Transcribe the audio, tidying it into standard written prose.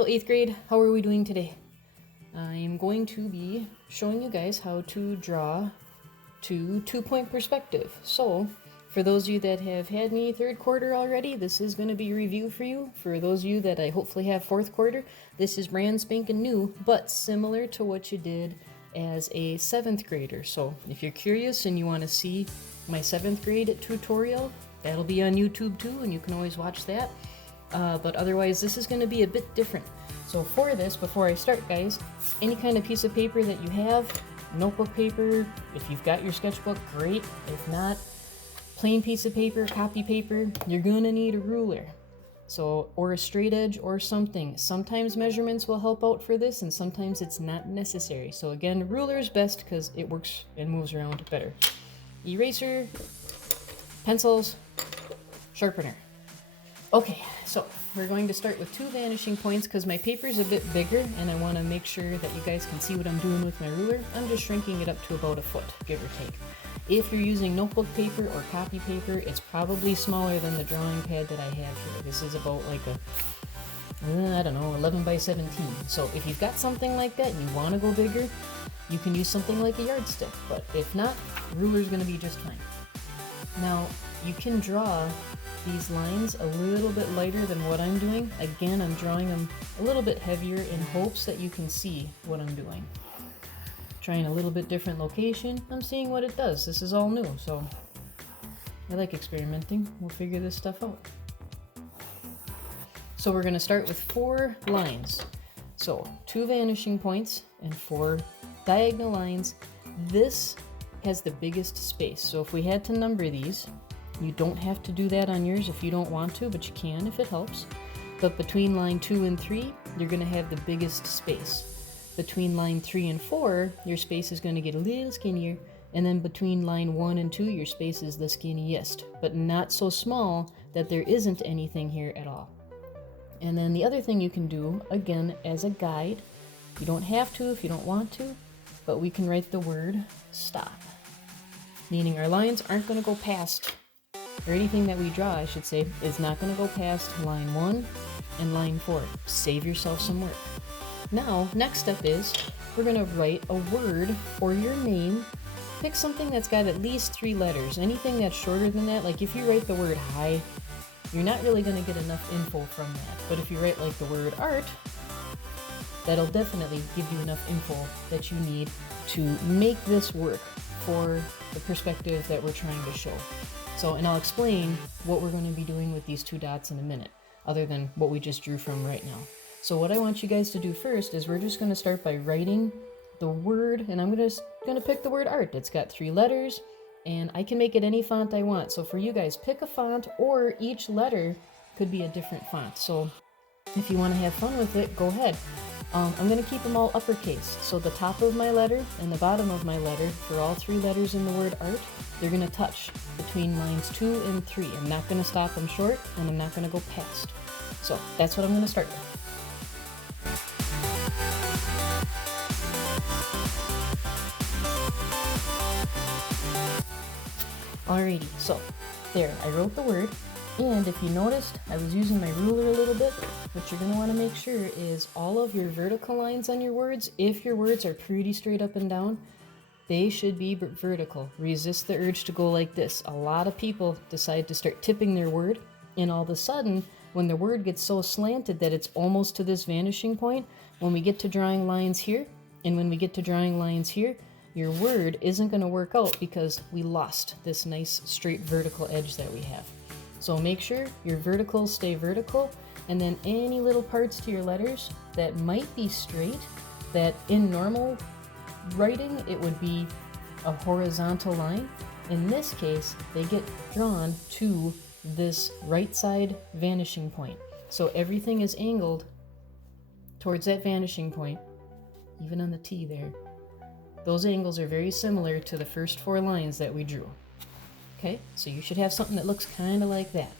Hello 8th grade, how are we doing today? I'm going to be showing you guys how to draw to 2-point perspective. So, for those of you that have had me 3rd quarter already, this is going to be a review for you. For those of you that I hopefully have 4th quarter, this is brand spanking new, but similar to what you did as a 7th grader. So, if you're curious and you want to see my 7th grade tutorial, that'll be on YouTube too, and you can always watch that. But otherwise, this is going to be a bit different. So for this, before I start, guys, any kind of piece of paper that you have, notebook paper, if you've got your sketchbook, great. If not, plain piece of paper, copy paper, you're going to need a ruler. So, or a straight edge or something. Sometimes measurements will help out for this, and sometimes it's not necessary. So again, ruler is best because it works and moves around better. Eraser, pencils, sharpener. Okay, so we're going to start with 2 vanishing points because my paper is a bit bigger and I want to make sure that you guys can see what I'm doing with my ruler. I'm just shrinking it up to about a foot, give or take. If you're using notebook paper or copy paper, it's probably smaller than the drawing pad that I have here. This is about like a, I don't know, 11 by 17. So if you've got something like that and you want to go bigger, you can use something like a yardstick. But if not, ruler's going to be just fine. Now, you can draw these lines a little bit lighter than what I'm doing. Again, I'm drawing them a little bit heavier in hopes that you can see what I'm doing. Trying a little bit different location. I'm seeing what it does. This is all new, so I like experimenting. We'll figure this stuff out. So we're going to start with 4 lines. So 2 vanishing points and 4 diagonal lines. This has the biggest space. So if we had to number these, you don't have to do that on yours if you don't want to, but you can if it helps. But between line 2 and 3, you're going to have the biggest space. Between line 3 and 4, your space is going to get a little skinnier. And then between line 1 and 2, your space is the skinniest, but not so small that there isn't anything here at all. And then the other thing you can do, again, as a guide, you don't have to if you don't want to, but we can write the word stop. Meaning our lines aren't going to go past, or anything that we draw, I should say, is not going to go past line 1 and line 4. Save yourself some work. Now, next step is we're going to write a word or your name. Pick something that's got at least 3 letters. Anything that's shorter than that, like if you write the word hi, you're not really going to get enough info from that. But if you write like the word art, that'll definitely give you enough info that you need to make this work for the perspective that we're trying to show. So, and I'll explain what we're going to be doing with these 2 dots in a minute, other than what we just drew from right now. So what I want you guys to do first is we're just going to start by writing the word, and I'm going to pick the word art. It's got 3 letters, and I can make it any font I want. So for you guys, pick a font, or each letter could be a different font. So if you want to have fun with it, go ahead. I'm going to keep them all uppercase. So the top of my letter and the bottom of my letter, for all 3 letters in the word art, they're going to touch between lines 2 and 3. I'm not going to stop them short, and I'm not going to go past. So that's what I'm going to start with. Alrighty, so there, I wrote the word. And if you noticed, I was using my ruler a little bit. What you're going to want to make sure is all of your vertical lines on your words, if your words are pretty straight up and down, they should be vertical. Resist the urge to go like this. A lot of people decide to start tipping their word, and all of a sudden, when the word gets so slanted that it's almost to this vanishing point, when we get to drawing lines here, and when we get to drawing lines here, your word isn't going to work out because we lost this nice straight vertical edge that we have. So make sure your verticals stay vertical, and then any little parts to your letters that might be straight, that in normal writing it would be a horizontal line. In this case, they get drawn to this right side vanishing point. So everything is angled towards that vanishing point, even on the T there. Those angles are very similar to the first 4 lines that we drew. Okay, so you should have something that looks kind of like that.